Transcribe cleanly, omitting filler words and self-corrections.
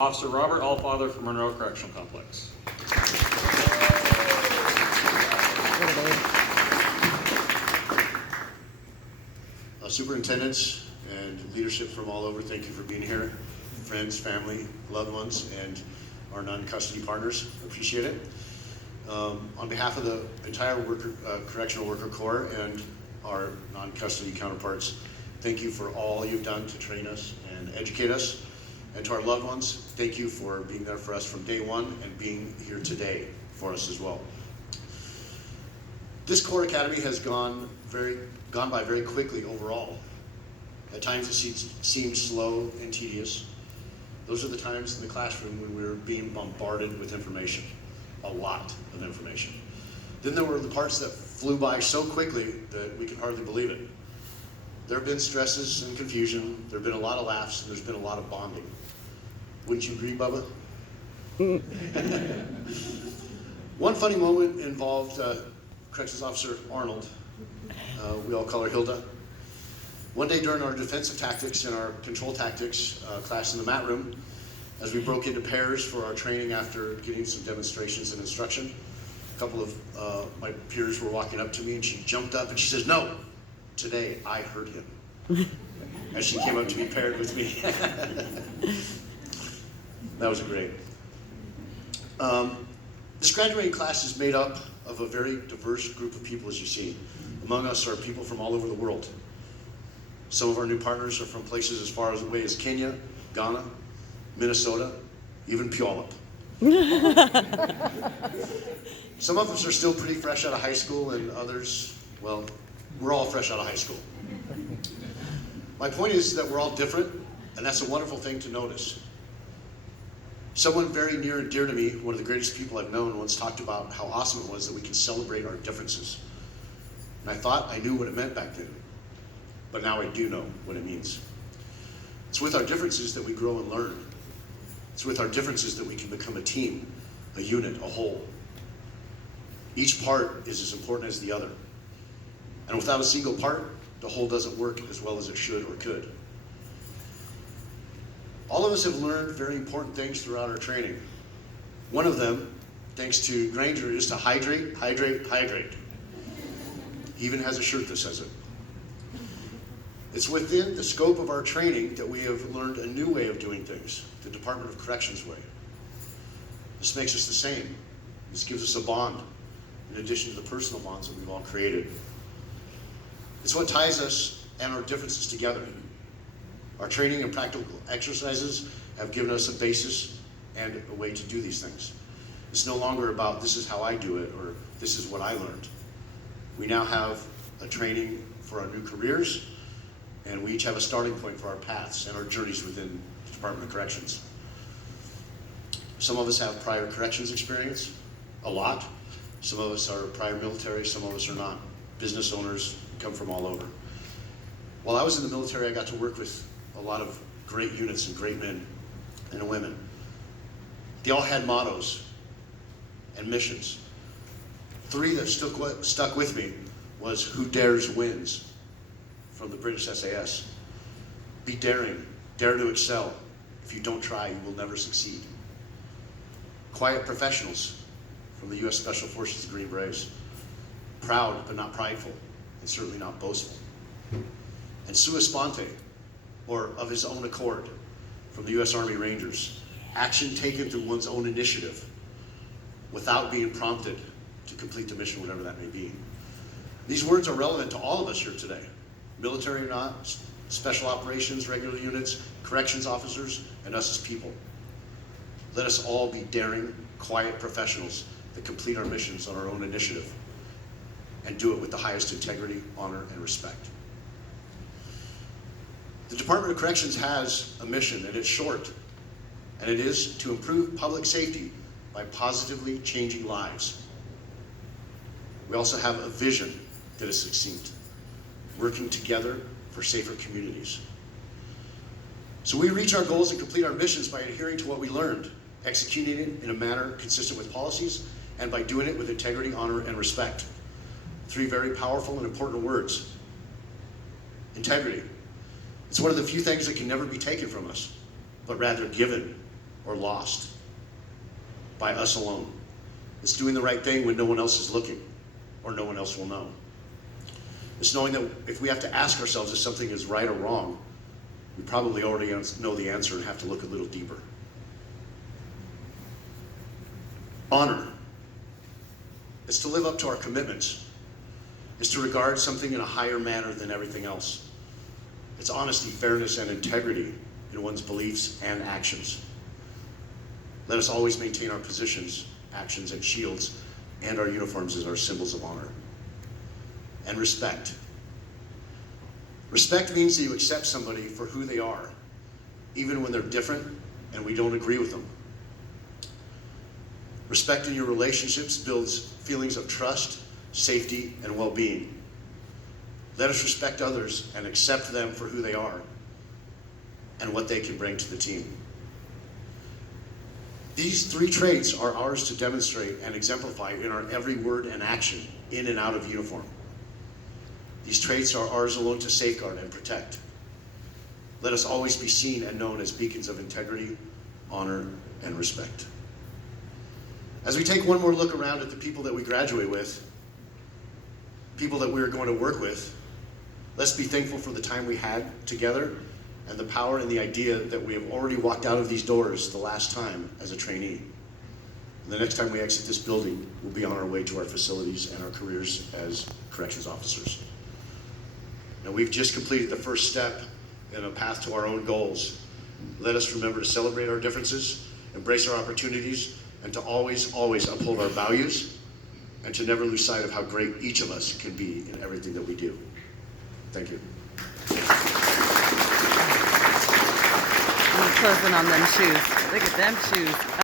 Officer Robert Allfather from Monroe Correctional Complex. Superintendents and leadership from all over, thank you for being here. Friends, family, loved ones, and our non-custody partners, appreciate it. On behalf of the entire Correctional Worker Corps and our non-custody counterparts, thank you for all you've done to train us and educate us. And to our loved ones, thank you for being there for us from day one and being here today for us as well. This Corps Academy has gone by very quickly overall. At times it seemed slow and tedious. Those are the times in the classroom when we were being bombarded with information, a lot of information. Then there were the parts that flew by so quickly that we could hardly believe it. There have been stresses and confusion, there have been a lot of laughs, and there's been a lot of bonding. Wouldn't you agree, Bubba? One funny moment involved Corrections Officer Arnold. We all call her Hilda. One day during our defensive tactics and our control tactics class in the mat room, as we broke into pairs for our training after getting some demonstrations and instruction, a couple of my peers were walking up to me and she jumped up and she says, "No, today I heard him." As she came up to be paired with me. That was great. This graduating class is made up of a very diverse group of people, as you see. Among us are people from all over the world. Some of our new partners are from places as far away as Kenya, Ghana, Minnesota, even Puyallup. Some of us are still pretty fresh out of high school, and others, well, we're all fresh out of high school. My point is that we're all different, and that's a wonderful thing to notice. Someone very near and dear to me, one of the greatest people I've known, once talked about how awesome it was that we can celebrate our differences. And I thought I knew what it meant back then, but now I do know what it means. It's with our differences that we grow and learn. It's with our differences that we can become a team, a unit, a whole. Each part is as important as the other. And without a single part, the whole doesn't work as well as it should or could. All of us have learned very important things throughout our training. One of them, thanks to Granger, is to hydrate, hydrate, hydrate. He even has a shirt that says it. It's within the scope of our training that we have learned a new way of doing things, the Department of Corrections way. This makes us the same. This gives us a bond, in addition to the personal bonds that we've all created. It's what ties us and our differences together. Our training and practical exercises have given us a basis and a way to do these things. It's no longer about this is how I do it or this is what I learned. We now have a training for our new careers, and we each have a starting point for our paths and our journeys within the Department of Corrections. Some of us have prior corrections experience, a lot. Some of us are prior military, some of us are not. Business owners come from all over. While I was in the military, I got to work with a lot of great units and great men and women. They all had mottos and missions. Three that stuck with me was "Who dares wins" from the British SAS. Be daring, dare to excel. If you don't try, you will never succeed. Quiet professionals from the U.S. Special Forces, the Green Berets. Proud, but not prideful, and certainly not boastful. And sua sponte, or of his own accord, from the U.S. Army Rangers. Action taken through one's own initiative, without being prompted to complete the mission, whatever that may be. These words are relevant to all of us here today, military or not, special operations, regular units, corrections officers, and us as people. Let us all be daring, quiet professionals that complete our missions on our own initiative and do it with the highest integrity, honor, and respect. The Department of Corrections has a mission, and it's short, and it is to improve public safety by positively changing lives. We also have a vision that is succinct, working together for safer communities. So we reach our goals and complete our missions by adhering to what we learned, executing it in a manner consistent with policies, and by doing it with integrity, honor, and respect. Three very powerful and important words. Integrity. It's one of the few things that can never be taken from us, but rather given or lost by us alone. It's doing the right thing when no one else is looking or no one else will know. It's knowing that if we have to ask ourselves if something is right or wrong, we probably already know the answer and have to look a little deeper. Honor is to live up to our commitments. It's to regard something in a higher manner than everything else. It's honesty, fairness, and integrity in one's beliefs and actions. Let us always maintain our positions, actions, and shields, and our uniforms as our symbols of honor. And respect. Respect means that you accept somebody for who they are, even when they're different and we don't agree with them. Respect in your relationships builds feelings of trust, safety, and well-being. Let us respect others and accept them for who they are and what they can bring to the team. These three traits are ours to demonstrate and exemplify in our every word and action in and out of uniform. These traits are ours alone to safeguard and protect. Let us always be seen and known as beacons of integrity, honor, and respect. As we take one more look around at the people that we graduate with, people that we're going to work with, let's be thankful for the time we had together and the power and the idea that we have already walked out of these doors the last time as a trainee. And the next time we exit this building, we'll be on our way to our facilities and our careers as corrections officers. Now, we've just completed the first step in a path to our own goals. Let us remember to celebrate our differences, embrace our opportunities, and to always, always uphold our values, and to never lose sight of how great each of us can be in everything that we do. Thank you. I'm closing on them shoes. Look at them shoes.